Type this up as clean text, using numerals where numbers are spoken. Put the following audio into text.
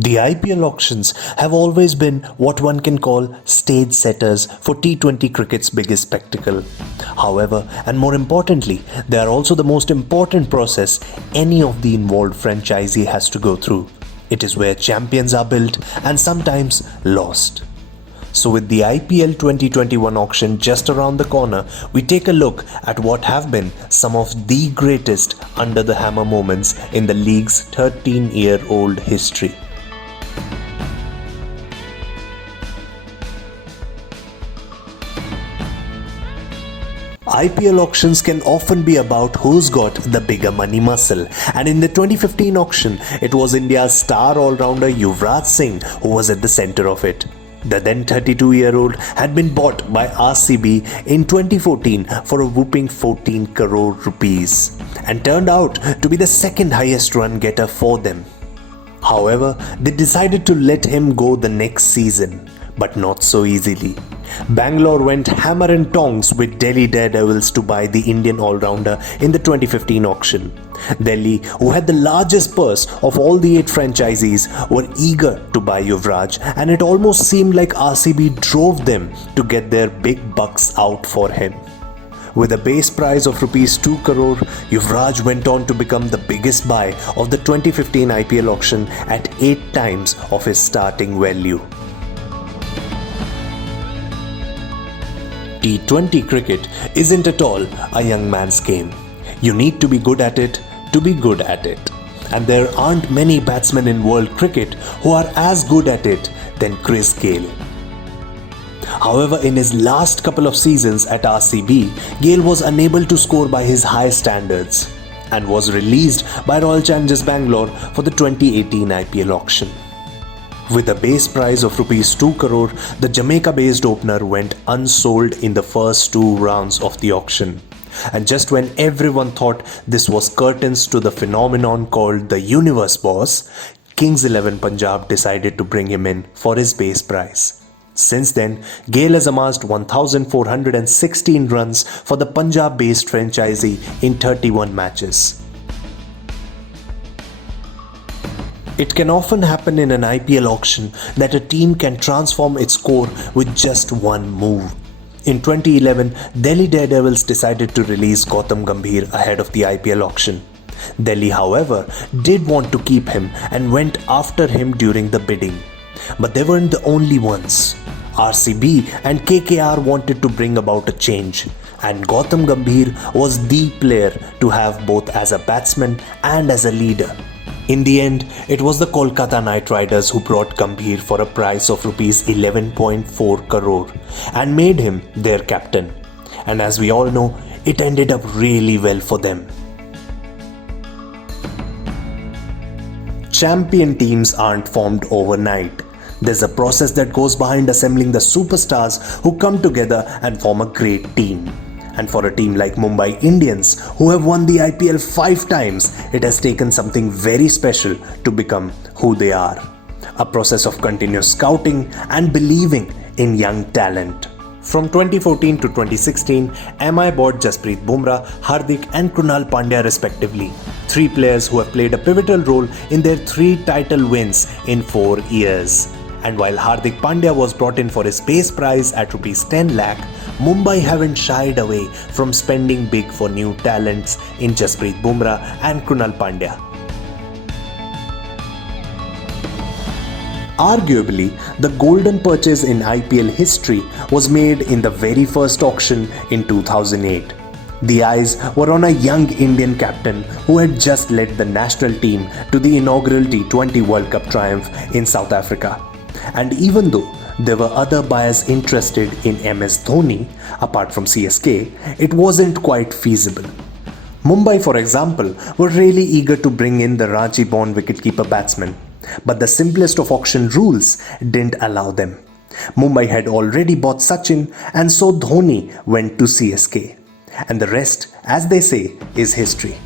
The IPL auctions have always been what one can call stage setters for T20 cricket's biggest spectacle. However, and more importantly, they are also the most important process any of the involved franchisee has to go through. It is where champions are built and sometimes lost. So with the IPL 2021 auction just around the corner, we take a look at what have been some of the greatest under the hammer moments in the league's 13-year-old history. IPL auctions can often be about who's got the bigger money muscle, and in the 2015 auction, it was India's star all-rounder Yuvraj Singh who was at the center of it. The then 32-year-old had been bought by RCB in 2014 for a whopping 14 crore rupees and turned out to be the second highest run getter for them. However, they decided to let him go the next season, but not so easily. Bangalore went hammer and tongs with Delhi Daredevils to buy the Indian all-rounder in the 2015 auction. Delhi, who had the largest purse of all the 8 franchisees, were eager to buy Yuvraj, and it almost seemed like RCB drove them to get their big bucks out for him. With a base price of rupees 2 crore, Yuvraj went on to become the biggest buy of the 2015 IPL auction at 8 times of his starting value. T20 cricket isn't at all a young man's game. You need to be good at it to be good at it. And there aren't many batsmen in world cricket who are as good at it than Chris Gayle. However, in his last couple of seasons at RCB, Gayle was unable to score by his high standards and was released by Royal Challengers Bangalore for the 2018 IPL auction. With a base price of rupees 2 crore, the Jamaica-based opener went unsold in the first 2 rounds of the auction. And just when everyone thought this was curtains to the phenomenon called the Universe Boss, Kings 11 Punjab decided to bring him in for his base price. Since then, Gayle has amassed 1,416 runs for the Punjab-based franchisee in 31 matches. It can often happen in an IPL auction that a team can transform its score with just one move. In 2011, Delhi Daredevils decided to release Gautam Gambhir ahead of the IPL auction. Delhi, however, did want to keep him and went after him during the bidding. But they weren't the only ones. RCB and KKR wanted to bring about a change, and Gautam Gambhir was the player to have both as a batsman and as a leader. In the end, it was the Kolkata Knight Riders who brought Gambhir for a price of rupees 11.4 crore and made him their captain. And as we all know, it ended up really well for them. Champion teams aren't formed overnight. There's a process that goes behind assembling the superstars who come together and form a great team. And for a team like Mumbai Indians, who have won the IPL 5 times, it has taken something very special to become who they are. A process of continuous scouting and believing in young talent. From 2014 to 2016, MI bought Jasprit Bumrah, Hardik and Krunal Pandya respectively. 3 players who have played a pivotal role in their 3 title wins in 4 years. And while Hardik Pandya was brought in for his base price at rupees 10 lakh, Mumbai haven't shied away from spending big for new talents in Jasprit Bumrah and Krunal Pandya. Arguably, the golden purchase in IPL history was made in the very first auction in 2008. The eyes were on a young Indian captain who had just led the national team to the inaugural T20 World Cup triumph in South Africa. And even though there were other buyers interested in MS Dhoni, apart from CSK, it wasn't quite feasible. Mumbai, for example, were really eager to bring in the Ranchi-born wicketkeeper batsman, but the simplest of auction rules didn't allow them. Mumbai had already bought Sachin, and so Dhoni went to CSK. And the rest, as they say, is history.